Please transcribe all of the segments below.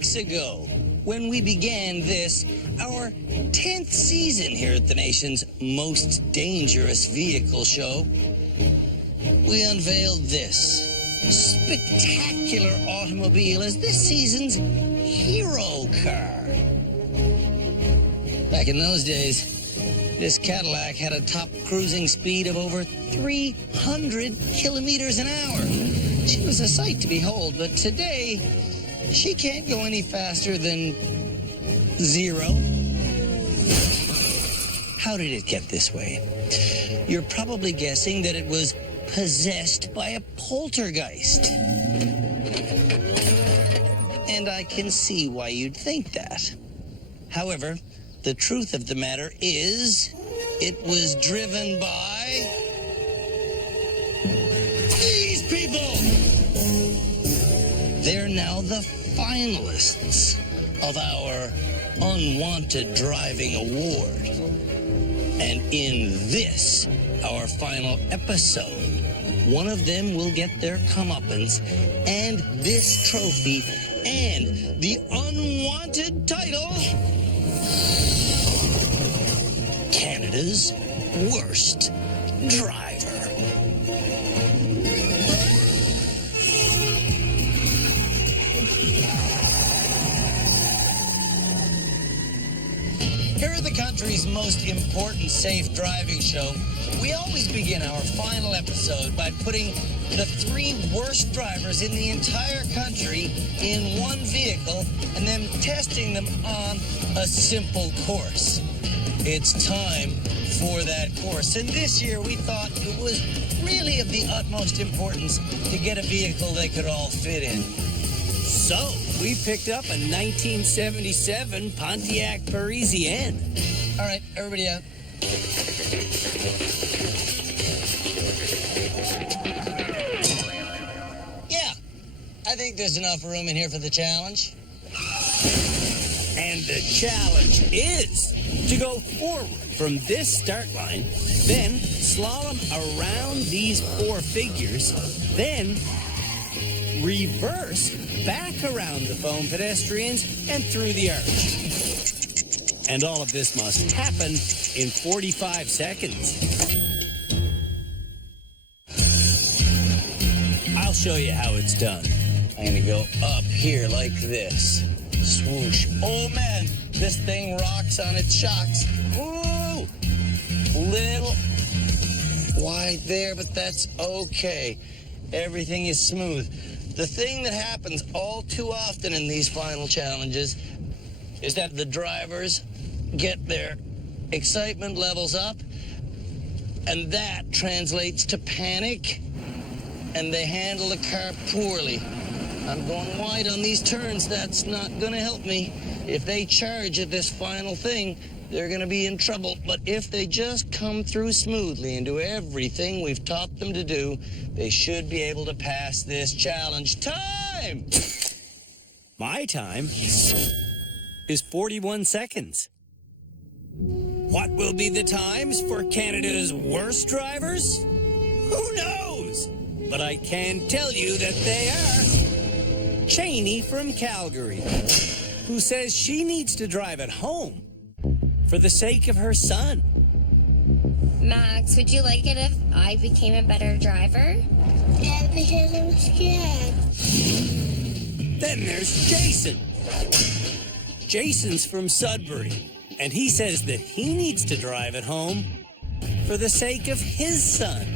weeks ago when we began this, our 10th season here at the nation's most dangerous vehicle show. We unveiled this spectacular automobile as this season's hero car. Back in those days, this Cadillac had a top cruising speed of over 300 kilometers an hour. She was a sight to behold, but today, she can't go any faster than 0. How did it get this way? You're probably guessing that it was possessed by a poltergeist. And I can see why you'd think that. However, the truth of the matter is, it was driven by these people. They're now the finalists of our Unwanted Driving Award. And in this, our final episode, one of them will get their comeuppance and this trophy and the unwanted title, Canada's Worst Driver. Here at the country's most important safe driving show, we always begin our final episode by putting the 3 worst drivers in the entire country in one vehicle and then testing them on a simple course. It's time for that course. And this year we thought it was really of the utmost importance to get a vehicle they could all fit in. So we picked up a 1977 Pontiac Parisienne. All right, everybody out. Yeah, I think there's enough room in here for the challenge. And the challenge is to go forward from this start line, then slalom around these 4 figures, then reverse back around the foam pedestrians and through the arch. And all of this must happen in 45 seconds. I'll show you how it's done. I'm gonna go up here like this. Swoosh. Oh man, this thing rocks on its shocks. Ooh! Little wide there, but that's okay. Everything is smooth. The thing that happens all too often in these final challenges is that the drivers get their excitement levels up, and that translates to panic, and they handle the car poorly. I'm going wide on these turns. That's not going to help me. If they charge at this final thing, they're going to be in trouble. But if they just come through smoothly and do everything we've taught them to do, they should be able to pass this challenge. Time! My time is 41 seconds. What will be the times for Canada's worst drivers? Who knows? But I can tell you that they are Cheney from Calgary, who says she needs to drive at home for the sake of her son. Max, would you like it if I became a better driver? Yeah, because I'm scared. Then there's Jason. Jason's from Sudbury, and he says that he needs to drive at home for the sake of his son.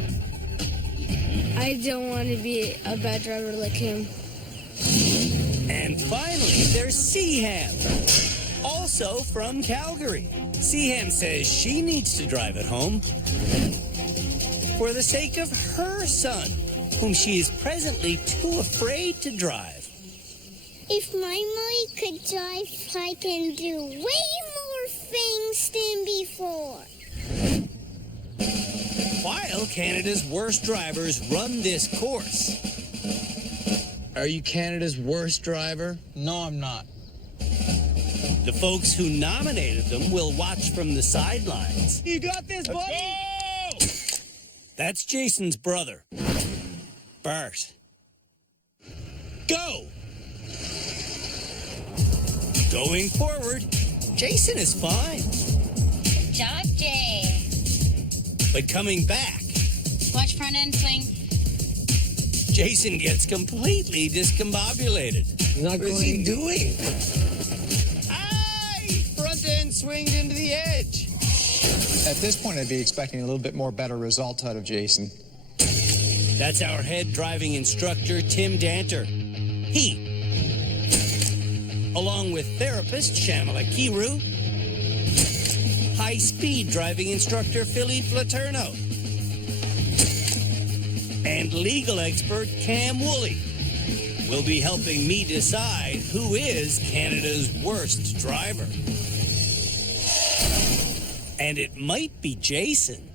I don't want to be a bad driver like him. And finally, there's Seaham, also from Calgary. Seaham says she needs to drive at home for the sake of her son, whom she is presently too afraid to drive. If my mommy could drive, I can do way more things than before. While Canada's worst drivers run this course. Are you Canada's worst driver? No, I'm not. The folks who nominated them will watch from the sidelines. You got this, buddy? That's Jason's brother, Bart. Go! Going forward, Jason is fine. Good job, Jay. But coming back, Watch front end swing. Jason gets completely discombobulated. Not What is he doing? Front end swinged into the edge. At this point, I'd be expecting a little bit more better result out of Jason. That's our head driving instructor, Tim Danter. He, along with therapist Shamala Kiru, high-speed driving instructor Philippe Laterno, and legal expert Cam Woolley, will be helping me decide who is Canada's worst driver. And it might be Jason.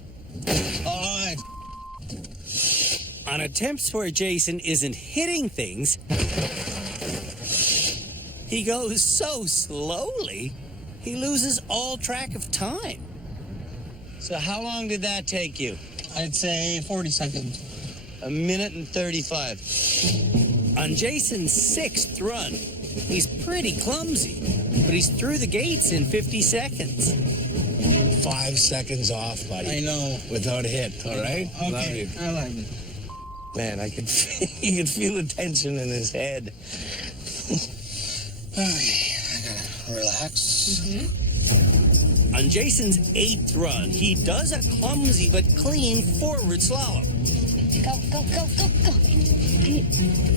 On attempts where Jason isn't hitting things, he goes so slowly, he loses all track of time. So how long did that take you? I'd say 40 seconds. A minute and 35. On Jason's 6th run, he's pretty clumsy, but he's through the gates in 50 seconds. 5 seconds off, buddy. I know. Without a hit, all right? Love Okay, you. I like it. Man, I could you could feel the tension in his head. Okay, I gotta relax. On Jason's 8th run, he does a clumsy but clean forward slalom. Go, go, go, go, go.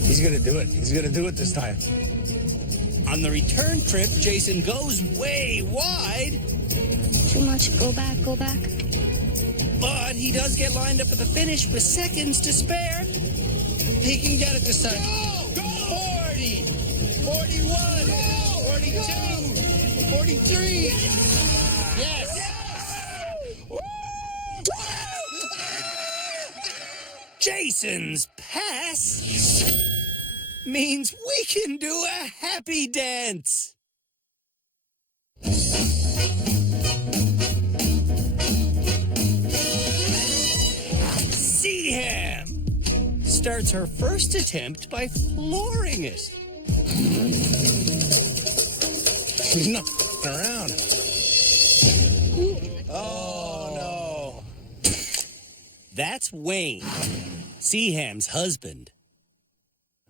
He's gonna do it. He's gonna do it this time. On the return trip, Jason goes way wide, Too much. Go back, go back. but he does get lined up at the finish with seconds to spare. He can get it this time. Go! 40, 41, 42, 43. Yes! Jason's pass means we can do a happy dance. Seaham starts her first attempt by flooring it. He's not around. Oh, no. That's Wayne, Seaham's husband.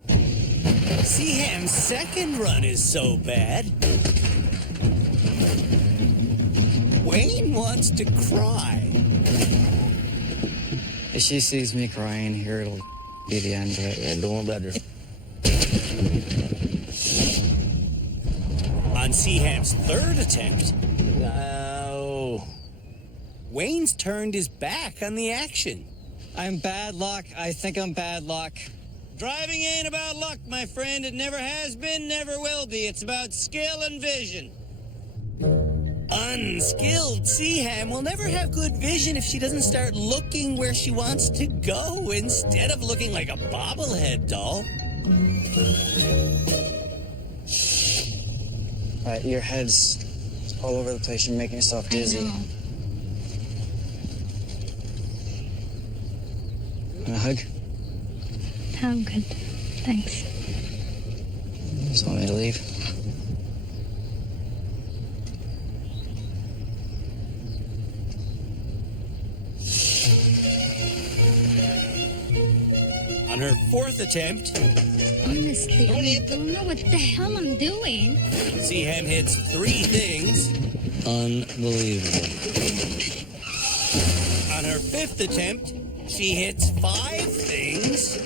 Seaham's second run is so bad, Wayne wants to cry. If she sees me crying here, it'll be the end of it. Yeah, don't let her. On Seaham's third attempt, No. Wayne's turned his back on the action. I'm bad luck. I think I'm bad luck. Driving ain't about luck, my friend. It never has been, never will be. It's about skill and vision. Unskilled Seaham will never have good vision if she doesn't start looking where she wants to go instead of looking like a bobblehead doll. Your head's all over the place. You're making yourself dizzy. Want a hug? I'm good. Thanks. Just want me to leave? On her fourth attempt, Honestly, I don't know what the hell I'm doing. Seaham hits 3 things. Unbelievable. On her 5th attempt, she hits 5 things.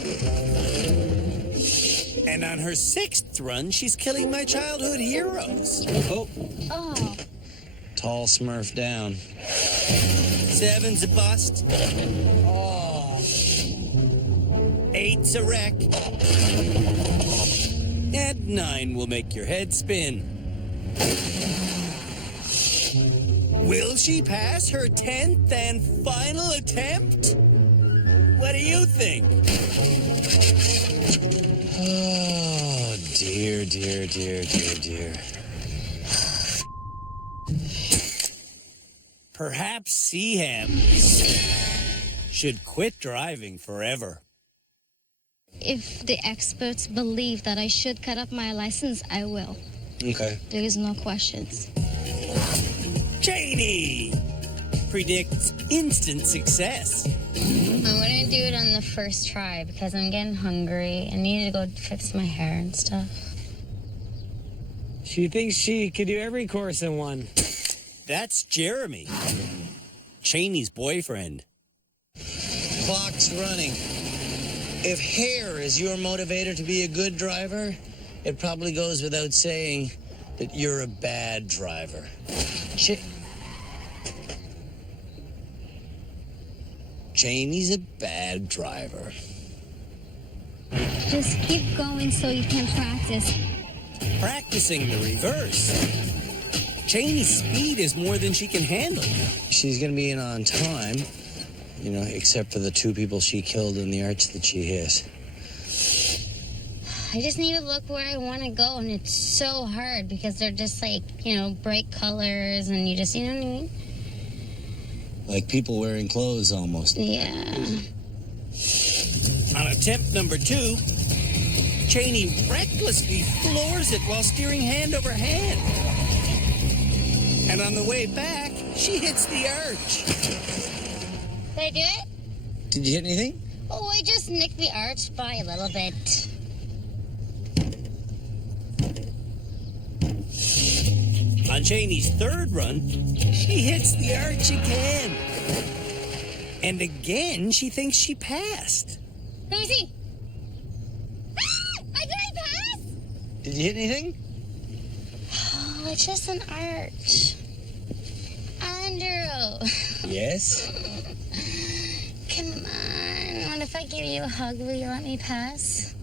And on her 6th run, she's killing my childhood heroes. Oh, Oh, tall Smurf down. 7's a bust. 8's a wreck. And 9 will make your head spin. Will she pass her 10th and final attempt? What do you think? Oh, dear, dear, dear, dear, dear. Perhaps Seaham should quit driving forever. if the experts believe that I should cut up my license, I will. Okay. There is no questions. Janie predicts instant success. I'm gonna do it on the first try because I'm getting hungry. I need to go fix my hair and stuff. She thinks she could do every course in one. That's Jeremy, Janie's boyfriend. Clock's running. If hair is your motivator to be a good driver, it probably goes without saying that you're a bad driver. Janie's a bad driver. Just keep going so you can practice. Practicing the reverse. Janie's speed is more than she can handle. She's gonna be in on time, you know, except for the 2 people she killed in the arch that she hit. I just need to look where I want to go, and it's so hard because they're just like, bright colors, and you just, you know what I mean? Like people wearing clothes almost. Yeah. On attempt number 2, Janie recklessly floors it while steering hand over hand. And on the way back, she hits the arch. Did I do it? Did you hit anything? Oh, I just nicked the arch by a little bit. On Janie's 3rd run, she hits the arch again. And again, she thinks she passed. Let me see. Did I pass? Did you hit anything? Oh, it's just an arch. Andrew. Yes. Come on. What if I give you a hug? Will you let me pass?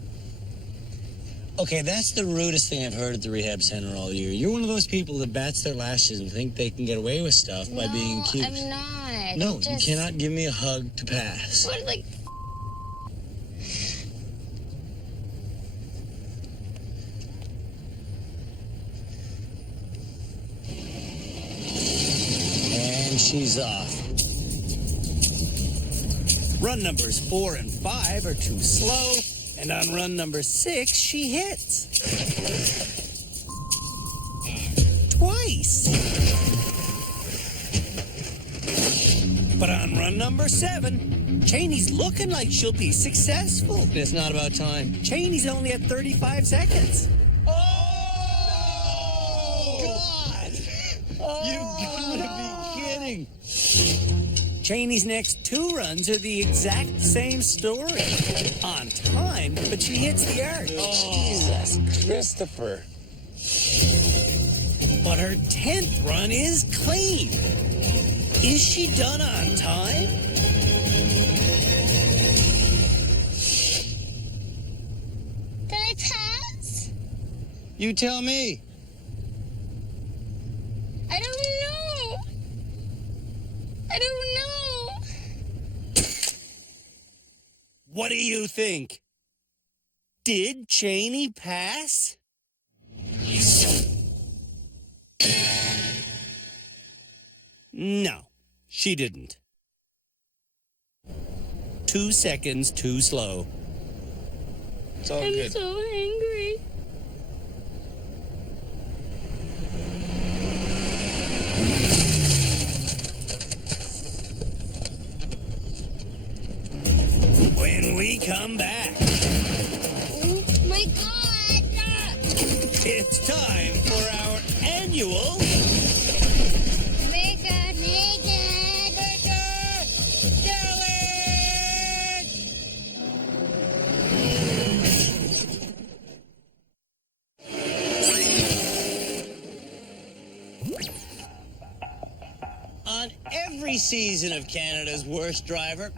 Okay, that's the rudest thing I've heard at the rehab center all year. You're one of those people that bats their lashes and think they can get away with stuff by being cute. I'm not. No, you cannot give me a hug to pass. What, like... And she's off. Run numbers 4 and 5 are too slow. And on run number 6, she hits. Twice. But on run number 7, Janie's looking like she'll be successful. It's not about time. Janie's only at 35 seconds. Oh! God! You gotta be kidding. Janie's next 2 runs are the exact same story. On time, but she hits the arch. Jesus, Christopher. But her 10th run is clean. Is she done on time? Did I pass? You tell me. I don't know. I don't know. What do you think? Did Janie pass? No, she didn't. 2 seconds too slow. It's all I'm good. so angry. When we come back, Oh, my God. it's time for our annual Naked On every season of Canada's Worst Driver,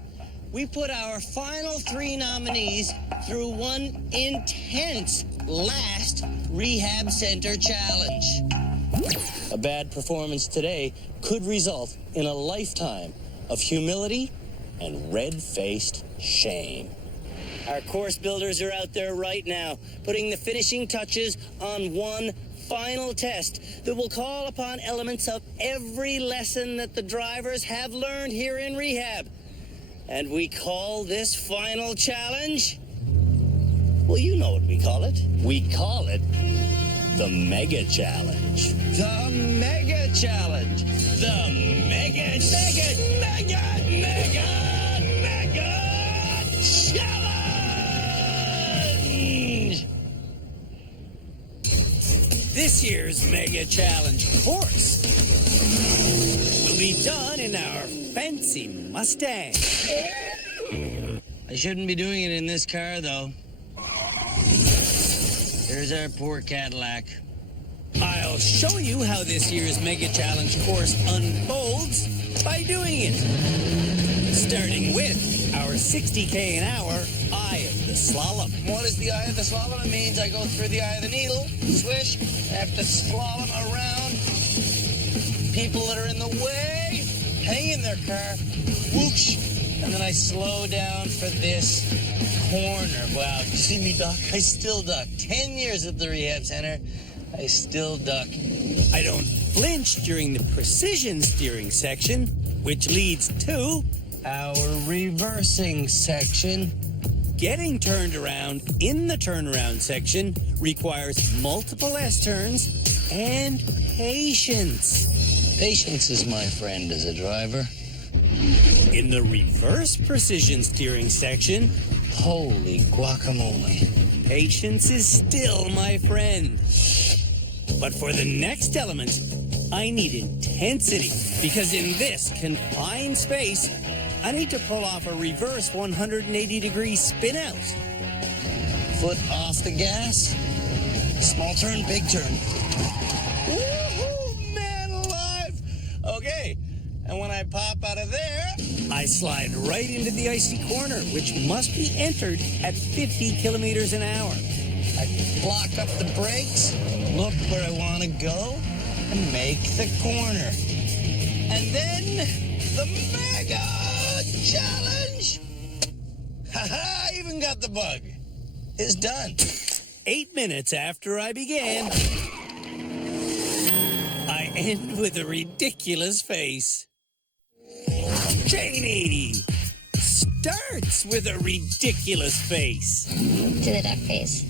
we put our final 3 nominees through one intense last rehab center challenge. A bad performance today could result in a lifetime of humility and red-faced shame. Our course builders are out there right now, putting the finishing touches on one final test that will call upon elements of every lesson that the drivers have learned here in rehab. And we call this final challenge, well, you know what we call it. We call it The Mega Challenge. The Mega Challenge. The Mega Challenge. This year's Mega Challenge course will be done in our fancy Mustang. I shouldn't be doing it in this car, though. There's our poor Cadillac. I'll show you how this year's Mega Challenge course unfolds by doing it. Starting with our 60K an hour Eye of the Slalom. What is the eye of the slalom? It means I go through the eye of the needle, swish, I have to slalom around people that are in the way, hang in their car, whoosh, and then I slow down for this corner. Wow, you see me duck? I still duck. 10 years at the rehab center, I still duck. I don't flinch during the precision steering section, which leads to Our reversing section. getting turned around in the turnaround section requires multiple S-turns and patience. Patience is my friend as a driver. In the reverse precision steering section, Holy guacamole. patience is still my friend. But for the next element, I need intensity, because in this confined space, I need to pull off a reverse 180-degree spin out. Foot off the gas. Small turn, big turn. Woohoo, man alive! Okay, and when I pop out of there, I slide right into the icy corner, which must be entered at 50 kilometers an hour. I block up the brakes, look where I want to go, and make the corner. And then the Mega Challenge! Haha, I even got the bug. It's done. 8 minutes after I began, I end with a ridiculous face. Cheney starts with a ridiculous face. Do the duck face.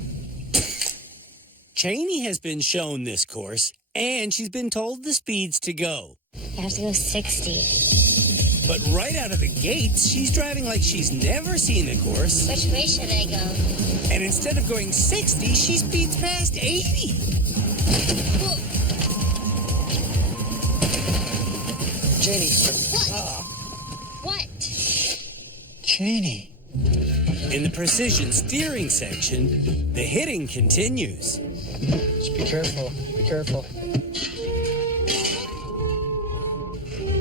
Cheney has been shown this course, and she's been told the speeds to go. I have to go 60. But right out of the gates, she's driving like she's never seen the course. Which way should I go? And instead of going 60, she speeds past 80. Whoa. Janie. What? Janie. In the precision steering section, the hitting continues. Just be careful. Be careful.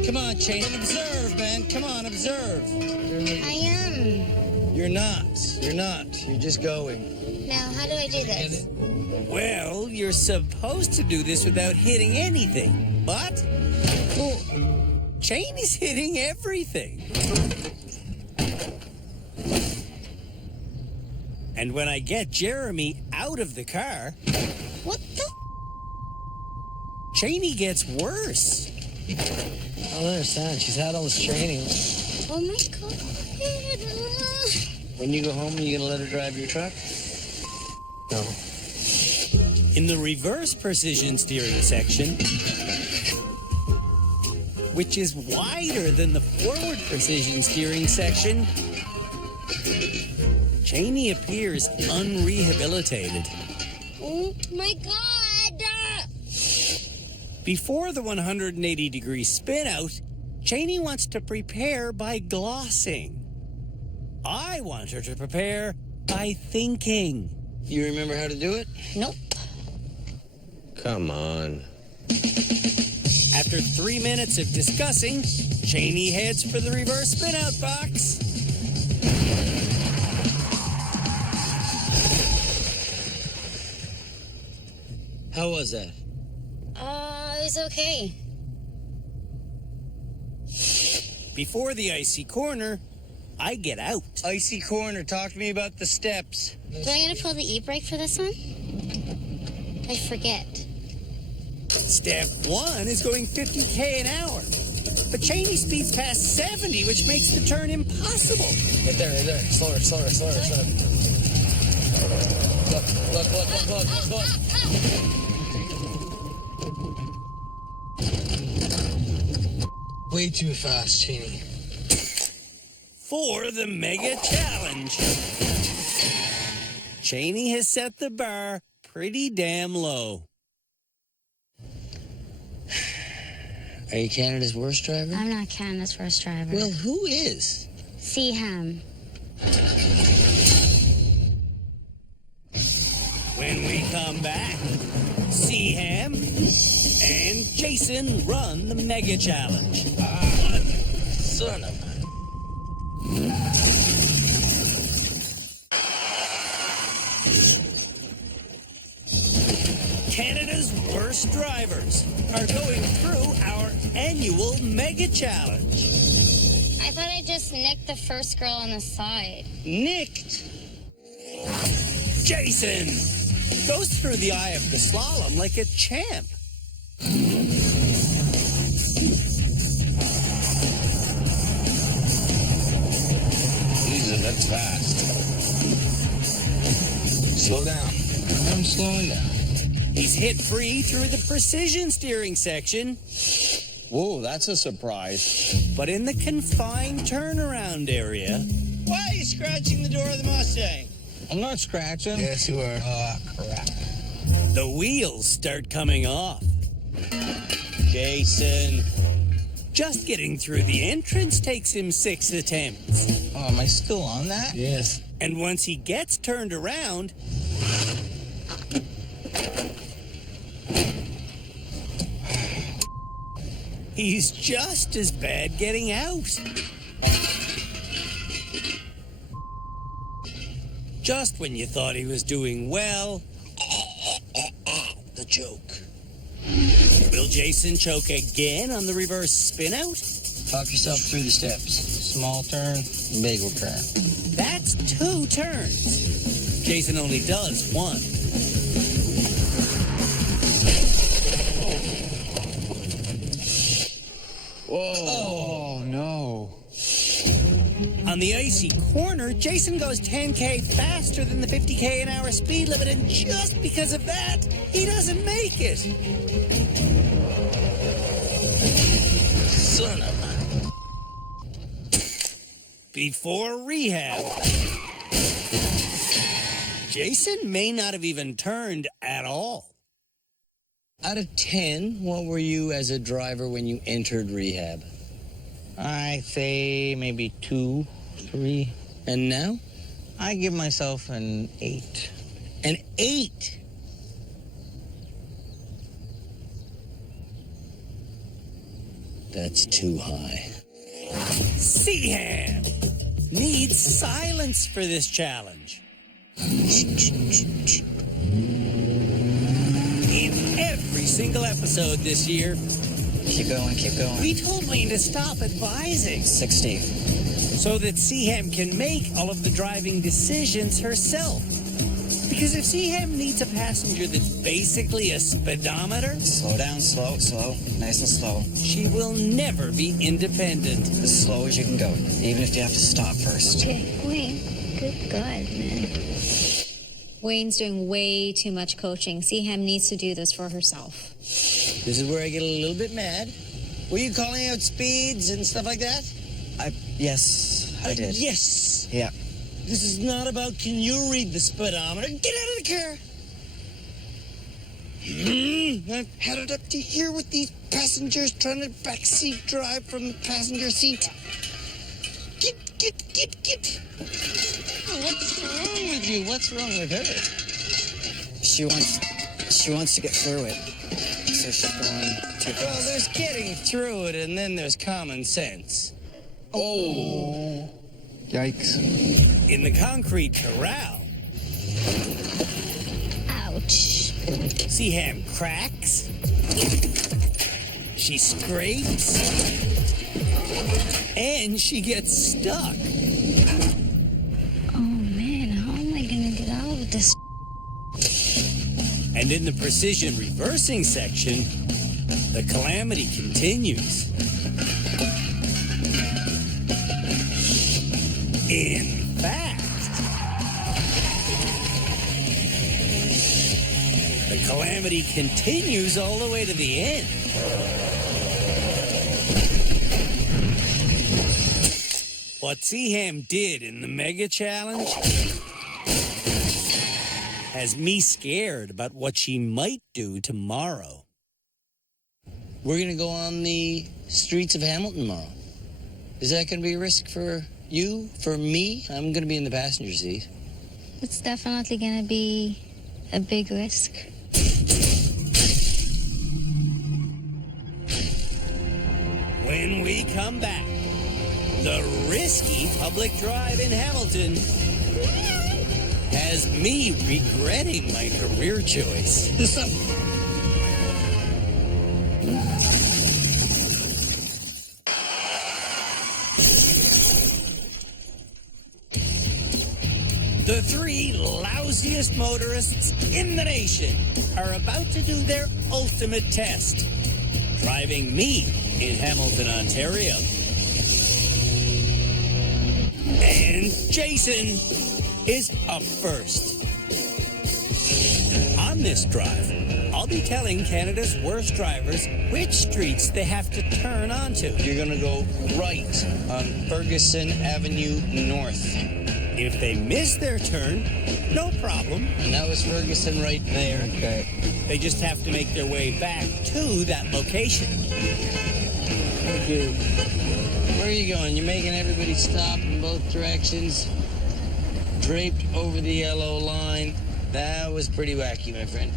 Come on, Cheney. Observe, man. Come on, observe. I am. You're not. You're not. You're just going. Now, how do I do this? Well, you're supposed to do this without hitting anything, but Cheney's hitting everything. And when I get Jeremy out of the car, What the? Cheney gets worse. I don't understand. She's had all this training. Oh my God. When you go home, are you going to let her drive your truck? No. In the reverse precision steering section, which is wider than the forward precision steering section, Cheney appears unrehabilitated. Oh my God. Before the 180-degree spin out, Cheney wants to prepare by glossing. I want her to prepare by thinking. You remember how to do it? Nope. Come on. After 3 minutes of discussing, Cheney heads for the reverse spin out box. How was that? It was okay. Before the icy corner, I get out. Icy corner. Talk to me about the steps. Do I gotta pull the e-brake for this one? I forget. Step 1 is going 50K an hour. But Cheney speeds past 70, which makes the turn impossible. Right there, right there. Slower, slower, slower, slower. Look. Way too fast, Cheney. For the Mega Challenge. Cheney has set the bar pretty damn low. Are you Canada's worst driver? I'm not Canada's first driver. Well, who is? Seaham. When we come back, Seaham and Jason run the Mega Challenge. Son of a... Canada's worst drivers are going through our annual Mega Challenge. I thought I just nicked the first girl on the side. Nicked? Jason goes through the eye of the slalom like a champ. Jesus, that's fast. Slow down. I'm slowing down. He's hit free through the precision steering section, Whoa, that's a surprise. but in the confined turnaround area, Why are you scratching the door of the Mustang? I'm not scratching. Yes, you are. Oh, crap. the wheels start coming off. Jason. Just getting through the entrance takes him 6 attempts. Oh, am I still on that? Yes. And once he gets turned around, he's just as bad getting out. Just when you thought he was doing well, The joke. will Jason choke again on the reverse spin out? Talk yourself through the steps. Small turn, big turn. That's 2 turns. Jason only does 1. Oh, no. On the icy corner, Jason goes 10K faster than the 50K an hour speed limit, and just because of that, he doesn't make it. Son of a... Before rehab, Jason may not have even turned at all. Out of 10, what were you as a driver when you entered rehab? I say maybe 2, 3. And now? I give myself an 8. An 8. That's too high. Seaham needs silence for this challenge. In every single episode this year, Keep going, keep going. we told Wayne to stop advising 60. so that Seaham can make all of the driving decisions herself. Because if Seaham needs a passenger that's basically a speedometer, Slow down, slow, slow. Nice and slow. she will never be independent. As slow as you can go, even if you have to stop first. Okay, Wayne. Good God, man. Wayne's doing way too much coaching. Seaham needs to do this for herself. This is where I get a little bit mad. Were you calling out speeds and stuff like that? Yes, I did. Yes. Yeah. This is not about can you read the speedometer. Get out of the car. I've had it up to here with these passengers trying to backseat drive from the passenger seat. Get. Oh, what's wrong with you? What's wrong with her? She wants to get through it. So she's going too Well, fast. there's getting through it, and then there's common sense. Oh. Yikes. In the concrete corral, Ouch. Seaham cracks. She scrapes. And she gets stuck. Oh, man. How am I going to get out of this? And in the precision reversing section, the calamity continues. In fact, the calamity continues all the way to the end. What Seaham did in the Mega Challenge has me scared about what she might do tomorrow. We're going to go on the streets of Hamilton tomorrow. Is that going to be a risk for you, for me? I'm going to be in the passenger seat. It's definitely going to be a big risk. When we come back, the risky public drive in Hamilton has me regretting my career choice. The three lousiest motorists in the nation are about to do their ultimate test, driving me in Hamilton, Ontario. And Jason is up first. On this drive, I'll be telling Canada's worst drivers which streets they have to turn onto. You're going to go right on Ferguson Avenue North. If they miss their turn, no problem. And that was Ferguson right there. Okay. They just have to make their way back to that location. Okay. Where are you going? You're making everybody stop in both directions. Draped over the yellow line. That was pretty wacky, my friend.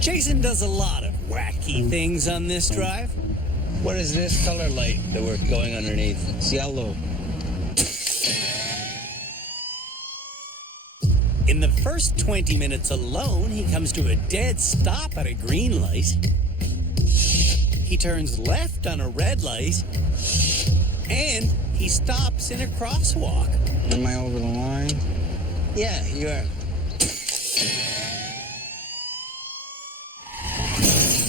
Jason does a lot of wacky things on this drive. What is this color light that we're going underneath? It's yellow. In the first 20 minutes alone, he comes to a dead stop at a green light. He turns left on a red light, and he stops in a crosswalk. Am I over the line? Yeah, you are.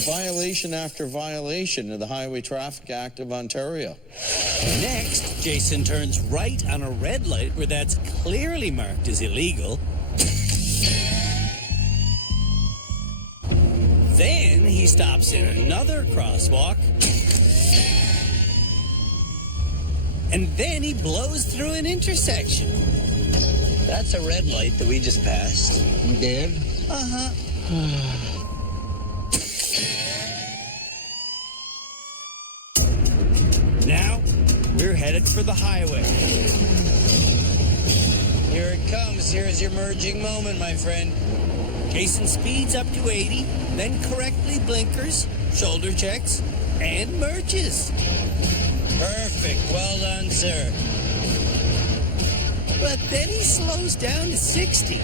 Violation after violation of the Highway Traffic Act of Ontario. Next, Jason turns right on a red light where that's clearly marked as illegal. Then he stops in another crosswalk. And then he blows through an intersection. That's a red light that we just passed. You did? Uh-huh. Now, we're headed for the highway. Here it comes. Here's your merging moment, my friend. Jason speeds up to 80, then correctly blinkers, shoulder checks, and merges. Perfect. Well done, sir. But then he slows down to 60.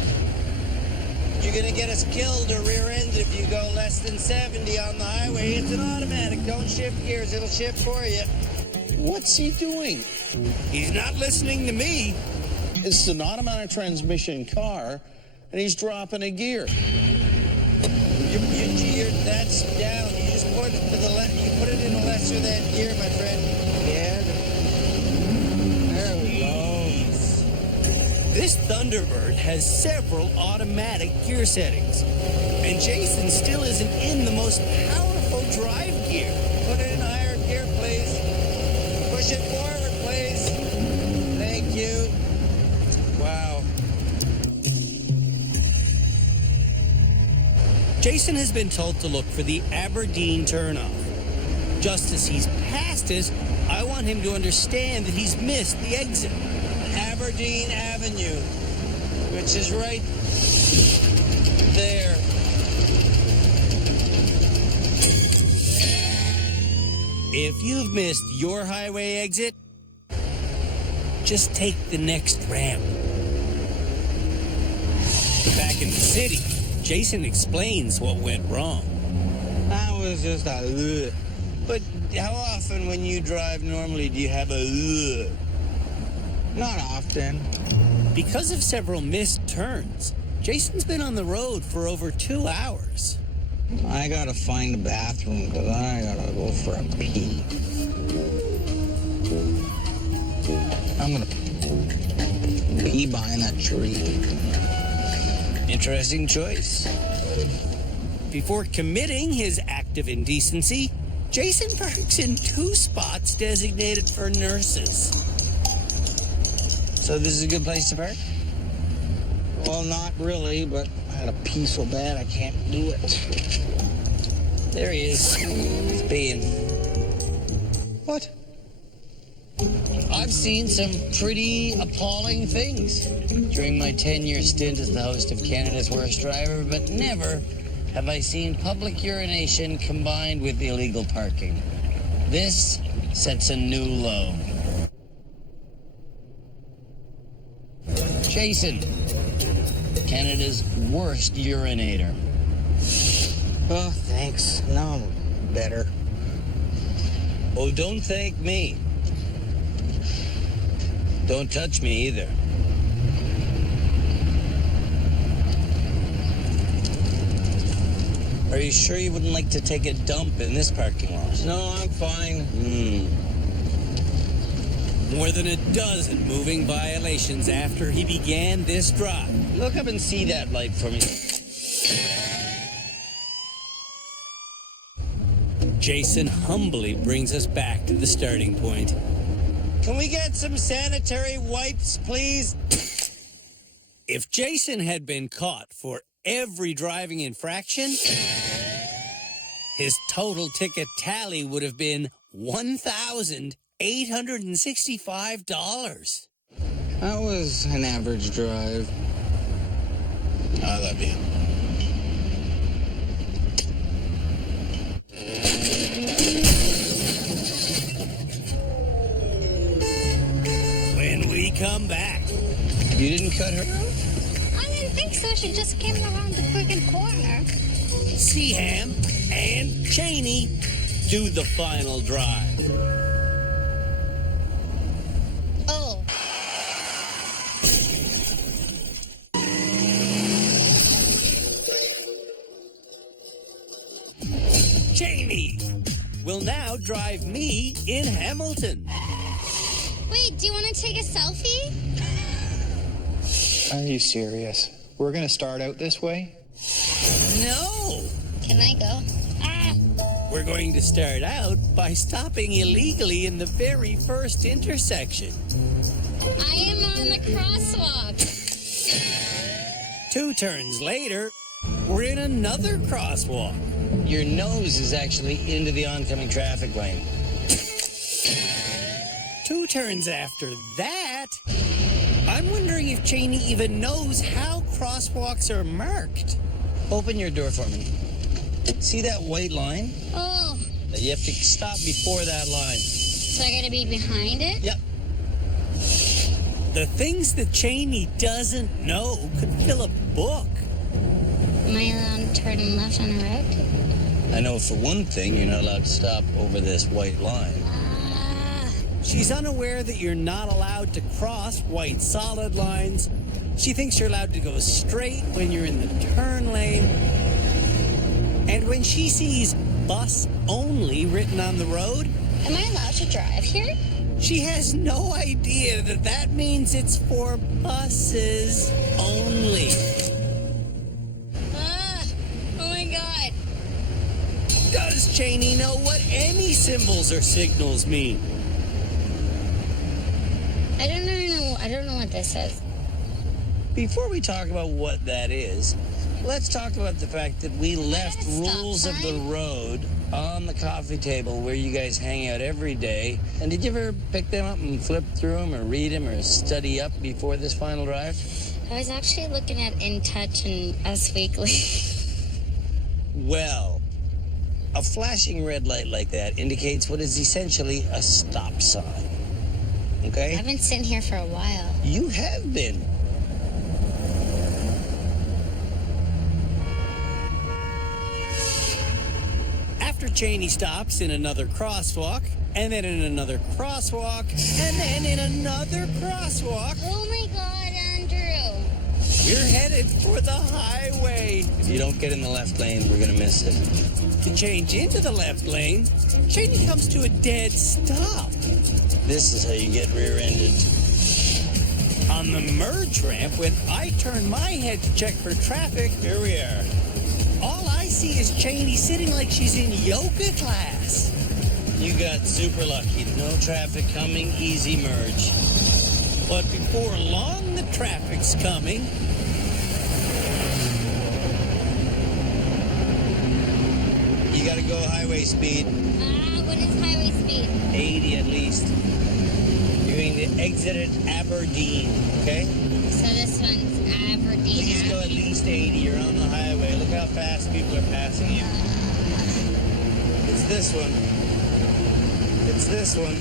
You're going to get us killed or rear-ended if you go less than 70 on the highway. It's an automatic. Don't shift gears. It'll shift for you. What's he doing? He's not listening to me. It's an automatic transmission car, and he's dropping a gear. That's down. You just put it to the left. You put it in a lesser than gear, my friend. Yeah. There we go. This Thunderbird has several automatic gear settings, and Jason still isn't in the most powerful drive gear. Put it in higher gear, please. Push it forward, please. Thank you. Wow. Jason has been told to look for the Aberdeen turnoff. Just as he's passed it, I want him to understand that he's missed the exit. Aberdeen Avenue, which is right there. If you've missed your highway exit, just take the next ramp. Back in the city, Jason explains what went wrong. That was just a ugh. But how often when you drive normally do you have a ugh? Not often. Because of several missed turns, Jason's been on the road for over 2 hours. I gotta find a bathroom because I gotta go for a pee. I'm gonna pee behind that tree. Interesting choice. Before committing his act of indecency, Jason parks in 2 spots designated for nurses. So this is a good place to park? Well, not really, but I had a pee so bad I can't do it. There he is. He's peeing. What? I've seen some pretty appalling things during my 10-year stint as the host of Canada's Worst Driver, but never have I seen public urination combined with illegal parking. This sets a new low. Jason, Canada's worst urinator. Oh, thanks. Now I'm better. Oh, don't thank me. Don't touch me either. Are you sure you wouldn't like to take a dump in this parking lot? No, I'm fine. More than a dozen moving violations after he began this drive. Look up and see that light for me. Jason humbly brings us back to the starting point. Can we get some sanitary wipes, please? If Jason had been caught for every driving infraction, his total ticket tally would have been $1,865. That was an average drive. I love you. When we come back, You didn't cut her out? I didn't think so. She just came around the friggin' corner. Seaham and Cheney do the final drive. Oh. Cheney will now drive me in Hamilton. Wait, do you want to take a selfie? Are you serious? We're gonna start out this way? No, Can I go? we're going to start out by stopping illegally in the very first intersection. I am on the crosswalk. 2 turns later, we're in another crosswalk. Your nose is actually into the oncoming traffic lane. 2 turns after that, I'm wondering if Cheney even knows how crosswalks are marked. Open your door for me. See that white line? Oh, You have to stop before that line. so I gotta be behind it? Yep. The things that Cheney doesn't know could fill a book. Am I allowed to turn left on a road? I know for one thing, you're not allowed to stop over this white line. She's unaware that you're not allowed to cross white solid lines. She thinks you're allowed to go straight when you're in the turn lane. And when she sees bus only written on the road, Am I allowed to drive here? she has no idea that that means it's for buses only. Oh my god. Does Cheney know what any symbols or signals mean? I don't know what this is. Before we talk about what that is, let's talk about the fact that we left stop rules of the sign? road on the coffee table where you guys hang out every day. And did you ever pick them up and flip through them or read them or study up before this final drive? I was actually looking at In Touch and Us Weekly. Well, a flashing red light like that indicates what is essentially a stop sign. Okay? I've been sitting here for a while. You have been. After Cheney stops in another crosswalk, and then in another crosswalk, and then in another crosswalk, Oh my god, Andrew. we're headed for the highway. If you don't get in the left lane, we're going to miss it. To change into the left lane, Cheney comes to a dead stop. This is how you get rear-ended. On the merge ramp, when I turn my head to check for traffic, Here we are. all I see is Cheney sitting like she's in yoga class. You got super lucky. No traffic coming, easy merge. But before long, the traffic's coming. You gotta go highway speed, What is highway speed? 80 at least. You're going to exit at Aberdeen, okay? So this one's Aberdeen. Please go at least 80. You're on the highway. Look how fast people are passing you. It's this one. It's this one.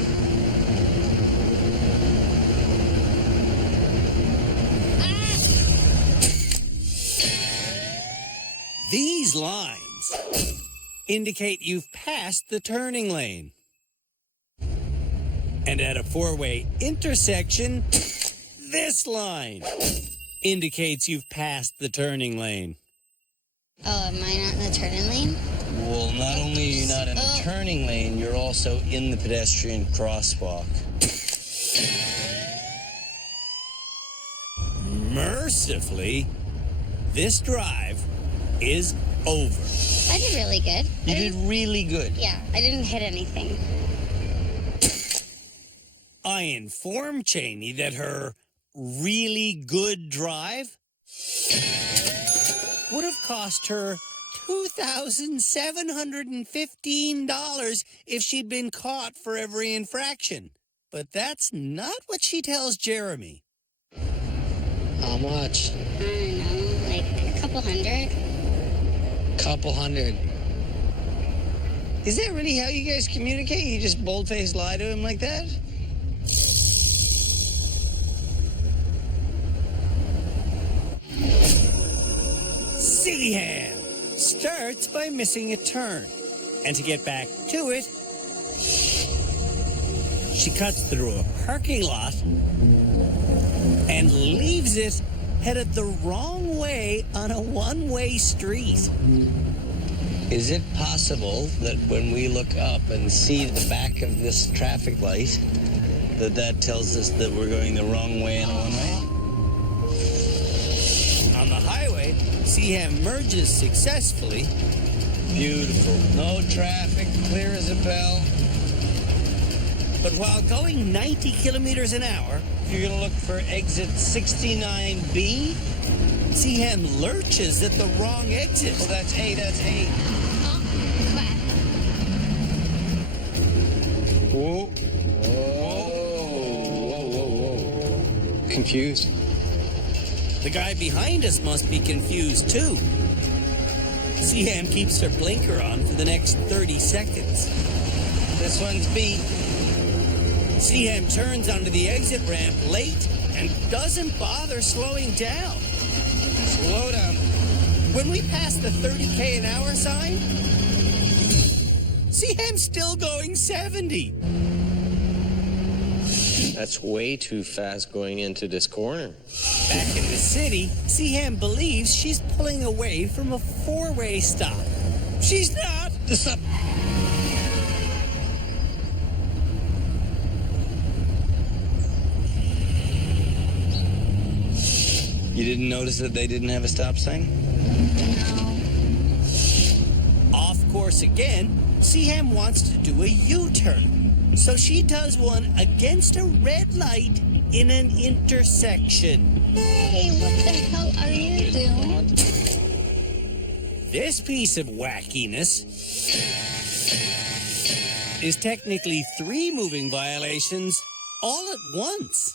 These lines indicate you've passed the turning lane. And at a four-way intersection, this line indicates you've passed the turning lane. Oh, am I not in the turning lane? Well, not only are you not in the turning lane, you're also in the pedestrian crosswalk. Mercifully, this drive is over. I did really good. You did really good. Yeah, I didn't hit anything. I informed Cheney that her really good drive would have cost her $2,715 if she'd been caught for every infraction. But that's not what she tells Jeremy. How much? I don't know, like a couple hundred. Couple hundred. Is that really how you guys communicate? You just bold-faced lie to him like that? Seaham starts by missing a turn. And to get back to it, she cuts through a parking lot and leaves it headed the wrong way on a one-way street. Is it possible that when we look up and see the back of this traffic light, that tells us that we're going the wrong way in a one-way? On the highway, Seaham merges successfully. Beautiful. No traffic, clear as a bell. But while going 90 kilometers an hour, you're going to look for exit 69B. Seaham lurches at the wrong exit. Oh, that's A, that's A. Whoa. Whoa. Confused. The guy behind us must be confused too. Seaham keeps her blinker on for the next 30 seconds. This one's B. Seaham turns onto the exit ramp late and doesn't bother slowing down. Slow down. When we pass the 30k an hour sign, Seaham's still going 70. That's way too fast going into this corner. Back in the city, Seaham believes she's pulling away from a four-way stop. She's not. Stop. You didn't notice that they didn't have a stop sign? No. Off course again, Seaham wants to do a U-turn. So she does one against a red light in an intersection. Hey, what the hell are you doing? This piece of wackiness is technically 3 moving violations all at once.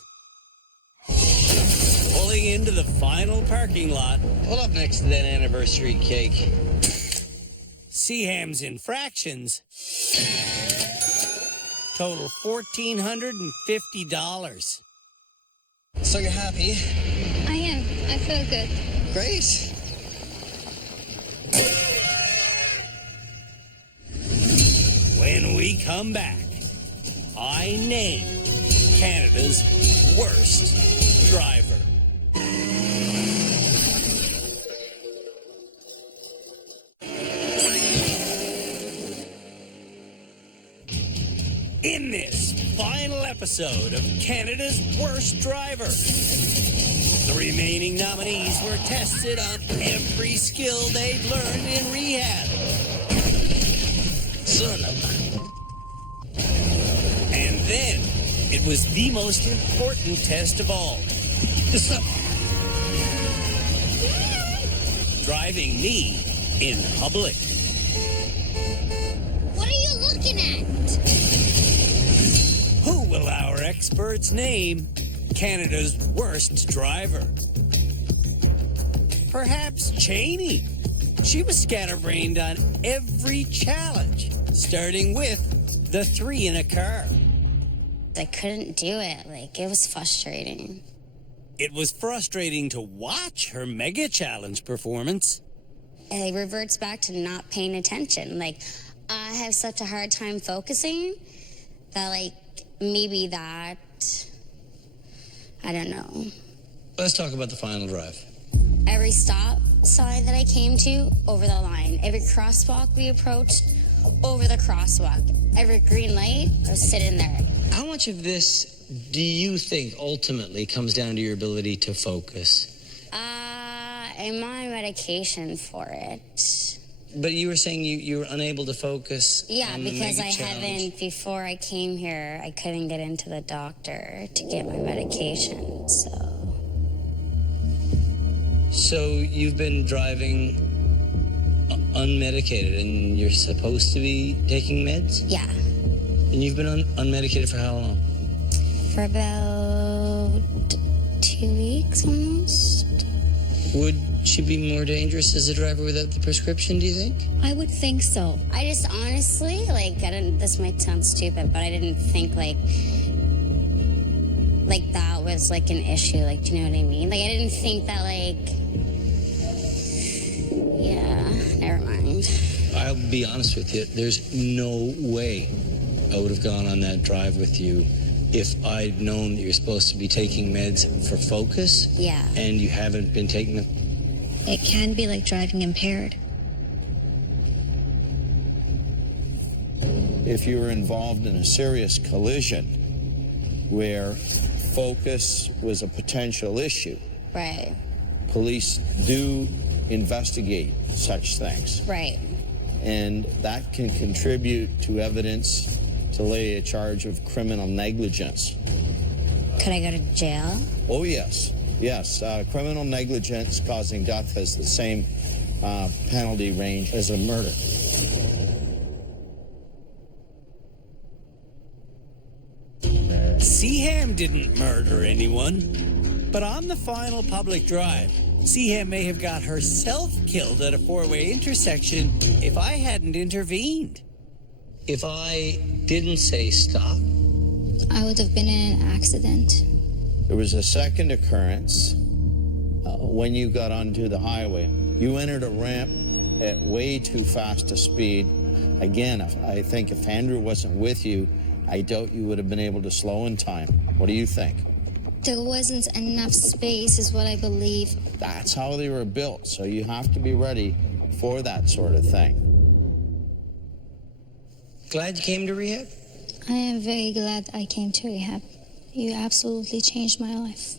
Pulling into the final parking lot. Pull up next to that anniversary cake. Seaham's infractions total $1,450. So you're happy? I am. I feel good. Great. When we come back, I name Canada's worst driver. In this final episode of Canada's Worst Driver, the remaining nominees were tested on every skill they'd learned in rehab. Son of And then, it was the most important test of all. Driving me in public. What are you looking at? Who will our experts name Canada's worst driver? Perhaps Cheney. She was scatterbrained on every challenge, starting with the 3 in a car. I couldn't do it. Like, it was frustrating. It was frustrating to watch her mega challenge performance. It reverts back to not paying attention. Like, I have such a hard time focusing that, like, maybe that, I don't know. Let's talk about the final drive. Every stop sign that I came to, over the line. Every crosswalk we approached, over the crosswalk. Every green light, I was sitting there. How much of this do you think ultimately comes down to your ability to focus? I'm on medication for it. But you were saying you were unable to focus. Yeah, on the because mega I challenge. haven't, before I came here, I couldn't get into the doctor to get my medication, so. So you've been driving unmedicated and you're supposed to be taking meds? Yeah, And you've been unmedicated for how long? for about 2 weeks almost. Would she be more dangerous as a driver without the prescription, do you think? I would think so. I just honestly, like, this might sound stupid, but I didn't think, like that was, like, an issue, like, do you know what I mean? Like, I didn't think that, like, yeah, never mind. I'll be honest with you, there's no way I would have gone on that drive with you if I'd known that you're supposed to be taking meds for focus. Yeah. And you haven't been taking them. It can be like driving impaired. If you were involved in a serious collision where focus was a potential issue, Right, police do investigate such things. right. And that can contribute to evidence to lay a charge of criminal negligence. Could I go to jail? Oh, yes. Yes. Criminal negligence causing death has the same penalty range as a murder. Seaham didn't murder anyone, but on the final public drive, Seaham may have got herself killed at a 4-way intersection if I hadn't intervened. If I didn't say stop, I would have been in an accident. There was a second occurrence when you got onto the highway. You entered a ramp at way too fast a speed. Again, I think if Andrew wasn't with you, I doubt you would have been able to slow in time. What do you think? There wasn't enough space, is what I believe. That's how they were built, so you have to be ready for that sort of thing. glad you came to rehab? I am very glad I came to rehab. You absolutely changed my life.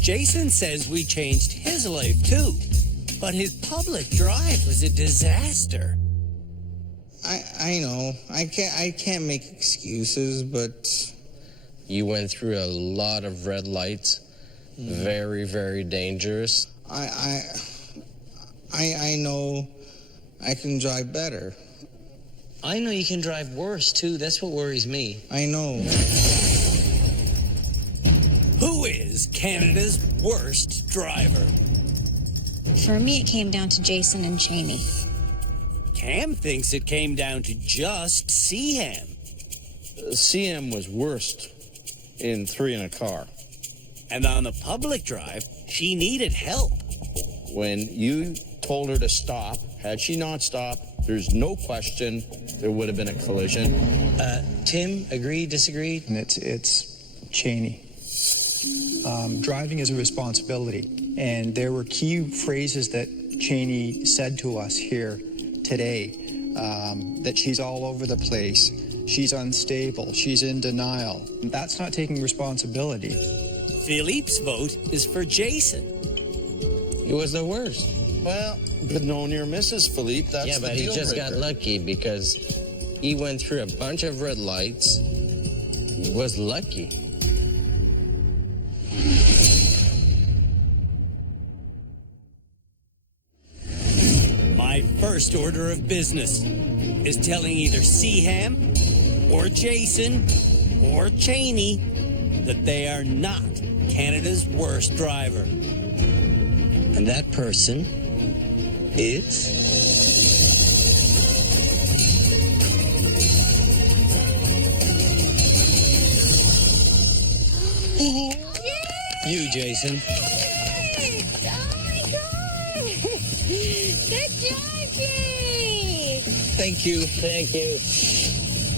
Jason says we changed his life too, but his public drive was a disaster. I know. I can't make excuses, but you went through a lot of red lights. Very, very dangerous. I know I can drive better. I know you can drive worse too. That's what worries me. I know. Who is Canada's worst driver? For me, it came down to Jason and Cheney. Cam thinks it came down to just Seaham. CM was worst in 3 in a car. And on the public drive, she needed help. When you told her to stop, had she not stopped, there's no question there would have been a collision. Tim, agree, disagree? And it's Cheney. Driving is a responsibility. And there were key phrases that Cheney said to us here today, that she's all over the place, she's unstable, she's in denial. That's not taking responsibility. Philippe's vote is for Jason. It was the worst. Well, but no near misses, Philippe. That's Yeah, the but he deal just breaker. got lucky because he went through a bunch of red lights. He was lucky. My first order of business is telling either Seaham or Jason or Cheney that they are not Canada's worst driver. And that person is... you, Jason. Good job, Jay! Thank you. Thank you.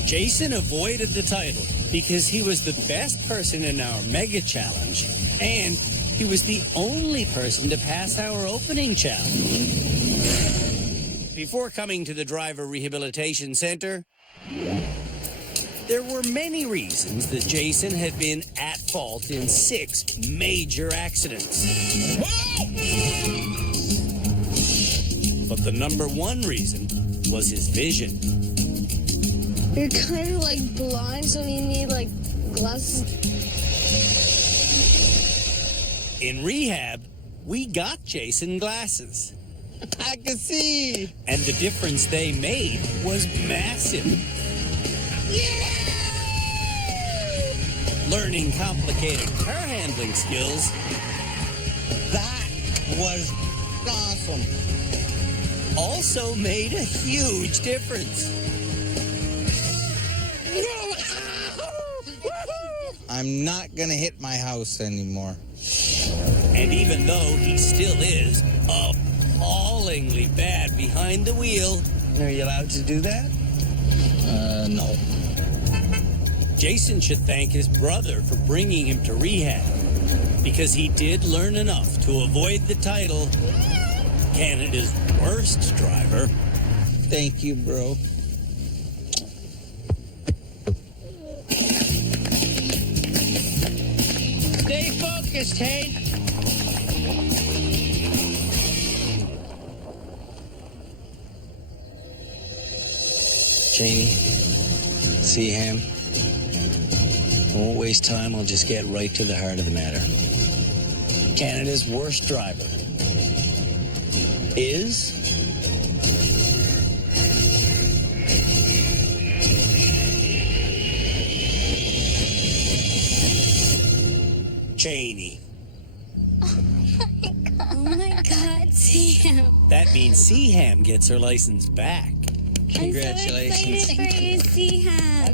Jason avoided the title because he was the best person in our mega challenge, and he was the only person to pass our opening challenge. Before coming to the Driver Rehabilitation Center, there were many reasons that Jason had been at fault in 6 major accidents. But the number one reason was his vision. You're kind of like blind, so you need like glasses. In rehab, we got Jason glasses. I can see. And the difference they made was massive. Learning complicated car handling skills That was awesome. also made a huge difference. I'm not gonna hit my house anymore. And even though he still is appallingly bad behind the wheel, Are you allowed to do that? No. Jason should thank his brother for bringing him to rehab, because he did learn enough to avoid the title Canada's worst driver. Thank you, bro. Stay focused, Hank. Cheney, Seaham, I won't waste time. I'll just get right to the heart of the matter. Canada's worst driver is... Cheney. Oh my God, Seaham. That means Seaham gets her license back. Congratulations. I'm so excited for you, Seaham.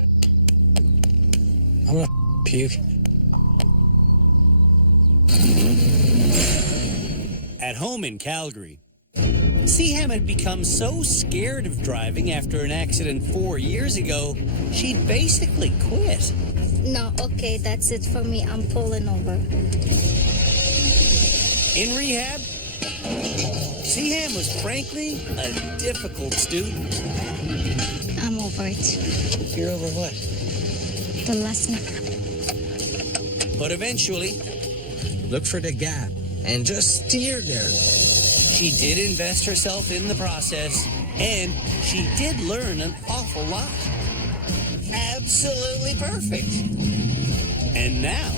I'm gonna puke. At home in Calgary, Seaham had become so scared of driving after an accident 4 years ago, she'd basically quit. No, okay, that's it for me. I'm pulling over. In rehab, Seaham was frankly a difficult student. I'm over it. You're over what? The lesson. But eventually, Look for the gap and just steer there. she did invest herself in the process, and she did learn an awful lot. Absolutely perfect. And now,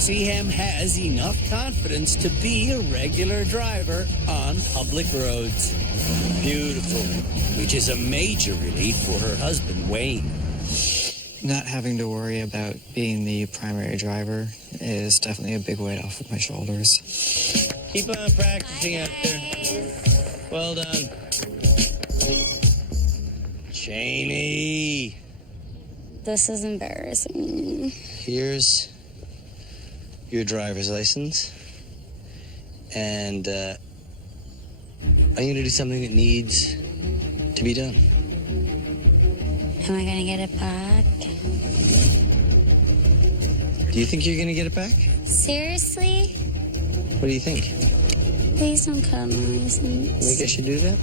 Seaham has enough confidence to be a regular driver on public roads. Beautiful. Which is a major relief for her husband, Wayne. Not having to worry about being the primary driver is definitely a big weight off of my shoulders. Keep on practicing out there. Well done. Cheney. This is embarrassing. Here's your driver's license. And I'm going to do something that needs to be done. Am I gonna get it back? Do you think you're going to get it back? Seriously? What do you think? Please don't cut my license. You think I should do that?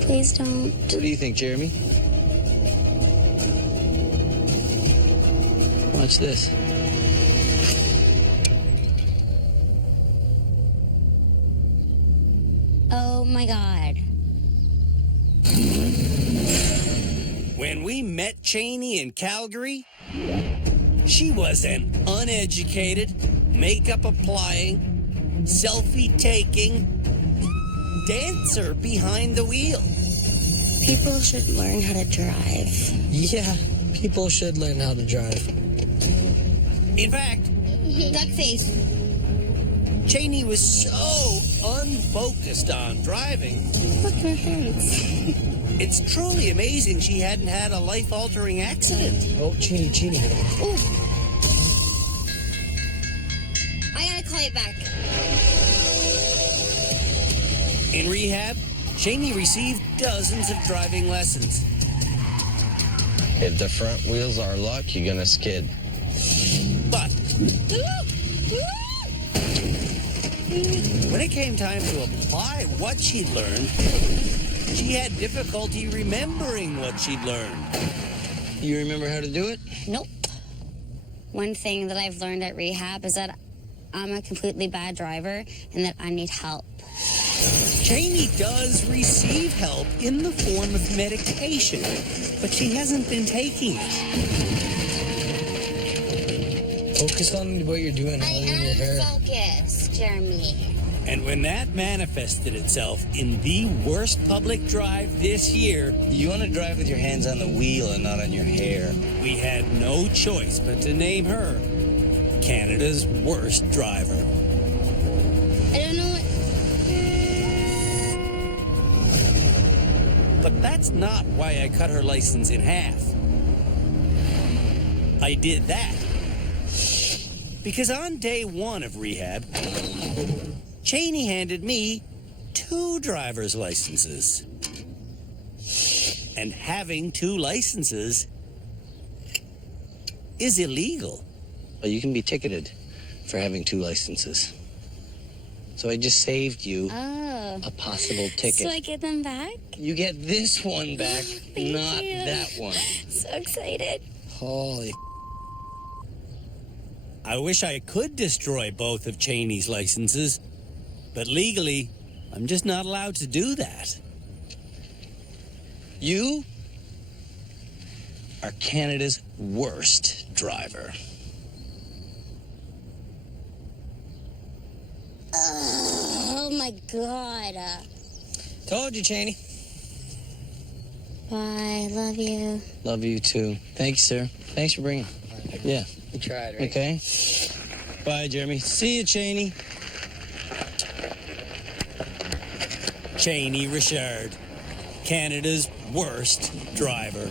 Please don't. What do you think, Jeremy? Watch this. Oh my God. When we met Cheney in Calgary, she was an uneducated, makeup applying, selfie taking dancer behind the wheel. People should learn how to drive. Yeah, people should learn how to drive. In fact, Duck face. Cheney was so unfocused on driving. Look, my hands. It's truly amazing she hadn't had a life-altering accident. Oh, Cheney. Ooh. I gotta call you back. In rehab, Cheney received dozens of driving lessons. If the front wheels are luck, you're gonna skid. But when it came time to apply what she'd learned, she had difficulty remembering what she'd learned. You remember how to do it? Nope. One thing that I've learned at rehab is that I'm a completely bad driver and that I need help. Cheney does receive help in the form of medication, but she hasn't been taking it. Focus on what you're doing, holding your hair. Focused, Jeremy. And when that manifested itself in the worst public drive this year, You want to drive with your hands on the wheel and not on your hair. we had no choice but to name her Canada's worst driver. I don't know what. But that's not why I cut her license in half. I did that because on day one of rehab, Cheney handed me 2 driver's licenses. And having 2 licenses is illegal. Well, you can be ticketed for having 2 licenses. So I just saved you Oh. a possible ticket. So I get them back? You get this one back, Thank not you. that one. So excited. Holy. I wish I could destroy both of Cheney's licenses, but legally, I'm just not allowed to do that. You are Canada's worst driver. Oh my God. Told you, Cheney. Bye. Love you. Love you too. Thank you, sir. Thanks for bringing. Yeah. You tried, right? Okay. Bye, Jeremy. See you, Cheney. Cheney Richard, Canada's worst driver.